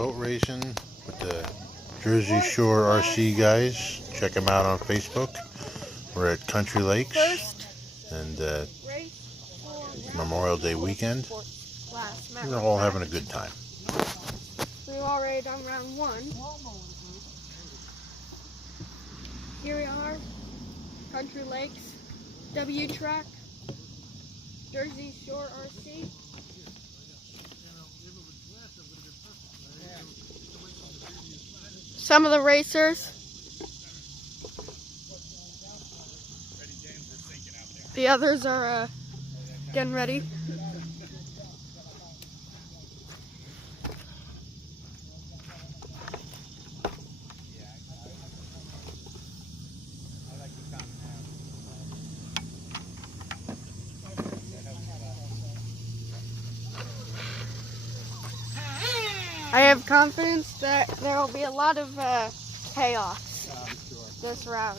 boat racing with the Jersey Shore RC guys. Check them out on Facebook. We're at Country Lakes, and Memorial Day weekend. We're all having a good time. We've already done round 1. Here we are, Country Lakes, W Track, Jersey Shore RC. Some of the racers. The others are getting ready. I have confidence that there will be a lot of chaos this round.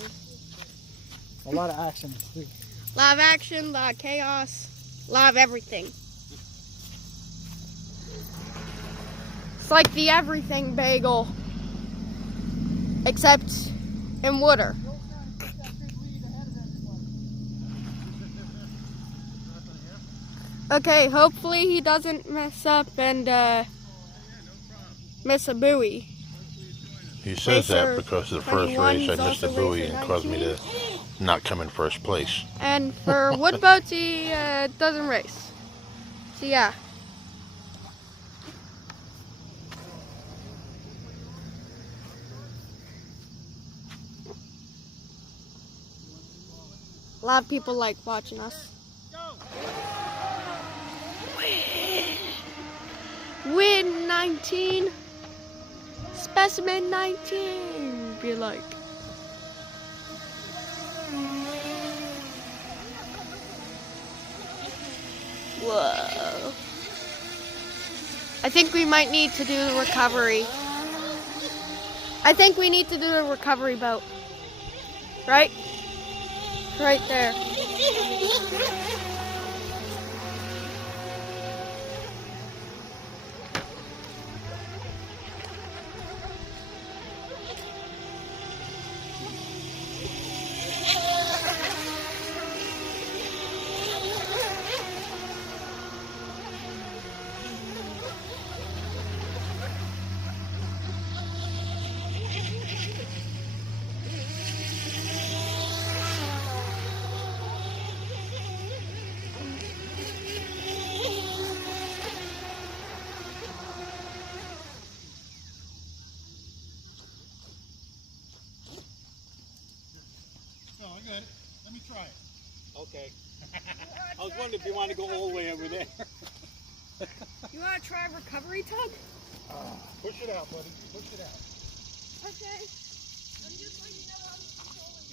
A lot of action. A lot of action, a lot of chaos, a lot of everything. It's like the everything bagel, except in water. Okay, hopefully he doesn't mess up and miss a buoy. He says that because of the first race I missed a buoy and caused me to not come in first place. And for wood boats, he doesn't race. So yeah. A lot of people like watching us. Win 19. Specimen 19. Be like. Whoa. I think we might need to do the recovery. I think we need to do the recovery boat. Right? Right there. Good. Let me try it. Okay. I was wondering if you want to go all the way over there. You want to try a recovery tug? Push it out, buddy. Push it out. Okay. I'm just letting you know I'm controlling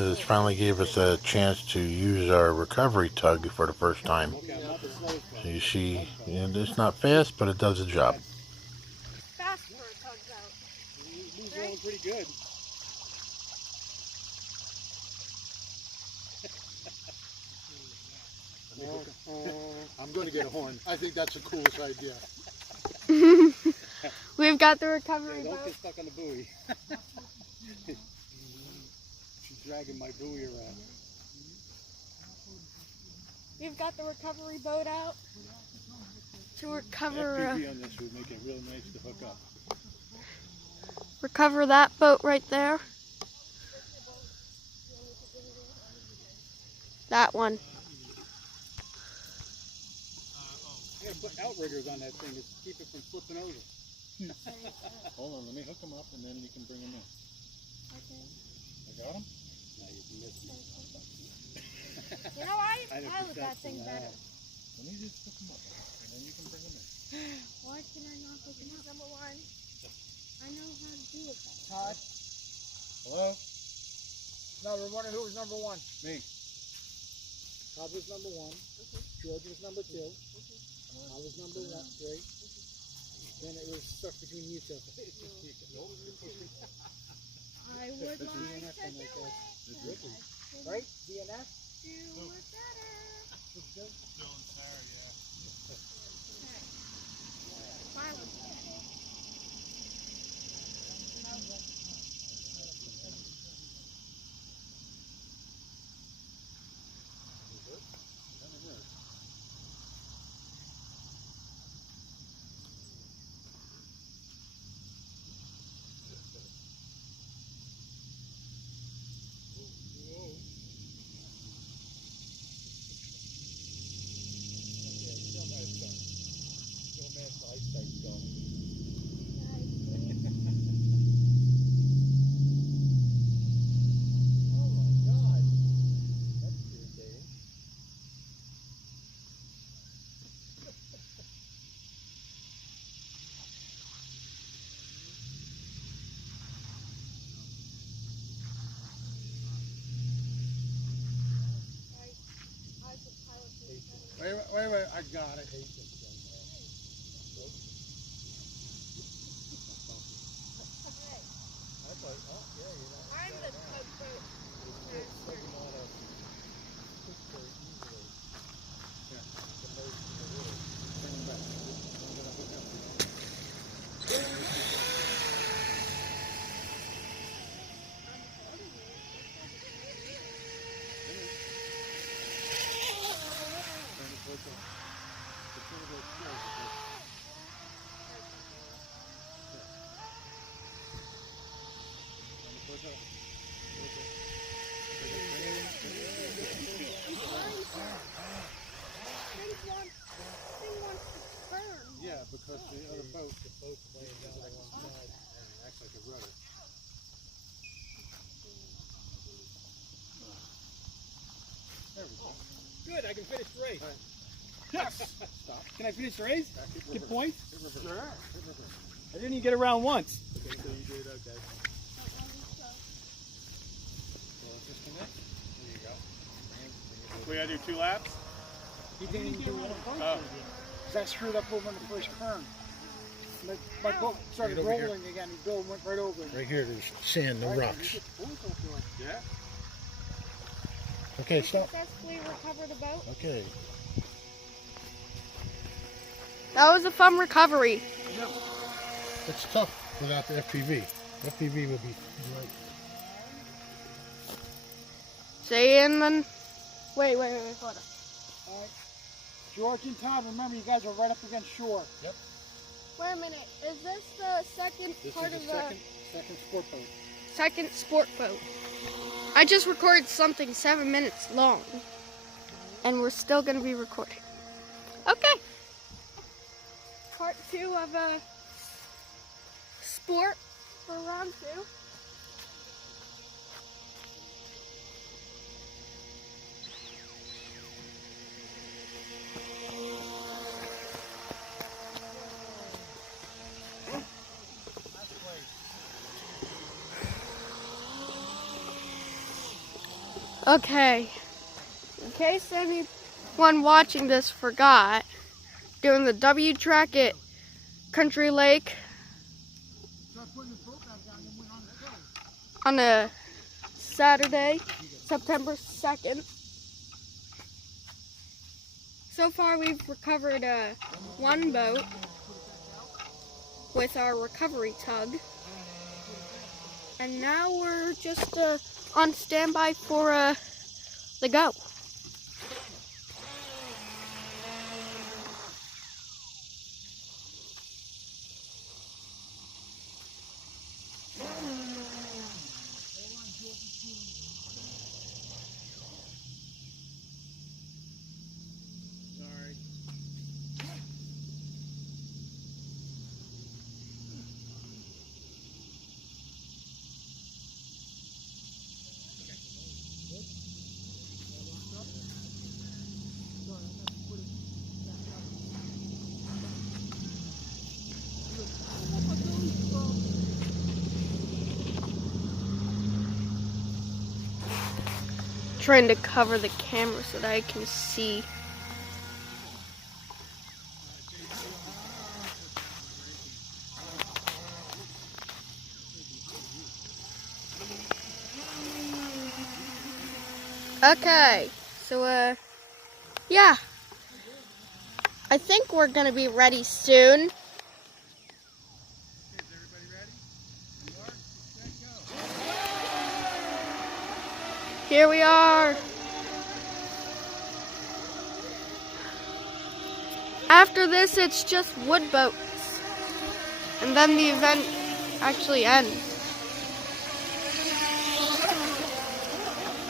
it. This finally gave us a chance to use our recovery tug for the first time. So you see, it's not fast, but it does the job. Fast for a tug's out. He's rolling pretty good. I'm going to get a horn. I think that's the coolest idea. We've got the recovery Don't boat. get stuck on the buoy. She's dragging my buoy around. We've got the recovery boat out to recover FPV on this would make it real nice to hook up. recover that boat right there. That one. I gotta put outriggers on that thing to keep it from flipping over. Hold on, let me hook them up and then you can bring them in. Okay. I got them? Now you can miss me. You know, I pilot that thing better. Let me just hook them up and then you can bring them in. Why can I not hook it up? Number 1. I know how to do it better. Todd? Hello? No, we're wondering who was number 1. Me. Todd was number 1. George was number 2. I was number 3. Then it was stuck between you two. I would like to do it. Right? DNF? Do it better. Wait, I got it. I'm the tugboat. Yeah, because the other boat, laying down on one side and acts like a rudder. There we go. Good, I can finish the race. Yes! Stop. Can I finish the race? Get points? Sure. I didn't even get around once. Okay, so you did okay. So disconnect. There you go. We gotta do 2 laps? He didn't even do one. Oh. Because I screwed up over in the first turn. My boat started Right over here. rolling again. Bill went right over it. Right here, there's sand, no rocks. Yeah? Okay, stop. Successfully recover the boat. Okay. That was a fun recovery. It's tough without the FPV. FPV would be great. See, and then... Wait, hold on. All right. George and Todd, remember you guys are right up against shore. Wait a minute. Is this the second This part is of the the second sport boat. second sport boat? I just recorded something 7 minutes long. And we're still going to be recording. Okay. Part 2 of a sport for round 2. Okay, in case anyone watching this forgot, doing the W track at Country Lake on a Saturday, September 2nd. So far we've recovered one boat with our recovery tug. And now we're just on standby for the go. Trying to cover the camera so that I can see. Okay, so Yeah. I think we're going to be ready soon. Is everybody ready? You are? Set, go. Here we are. After this, it's just wood boats. And then the event actually ends.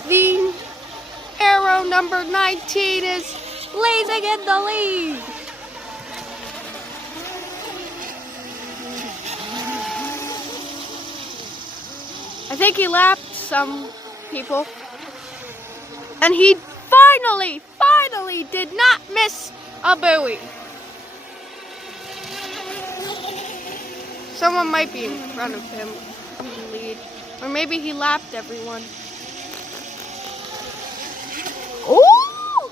The arrow number 19 is blazing in the lead. I think he lapped some people. And he finally did not miss a buoy. Someone might be in front of him in the lead. Or maybe he lapped everyone. Oh!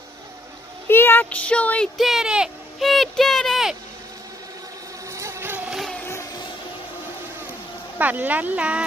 He actually did it! He did it! Ba-la-la.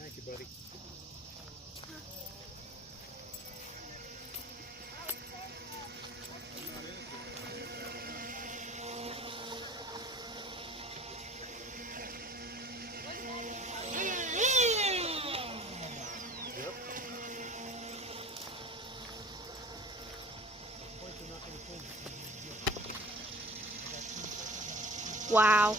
Thank you, buddy. Wow.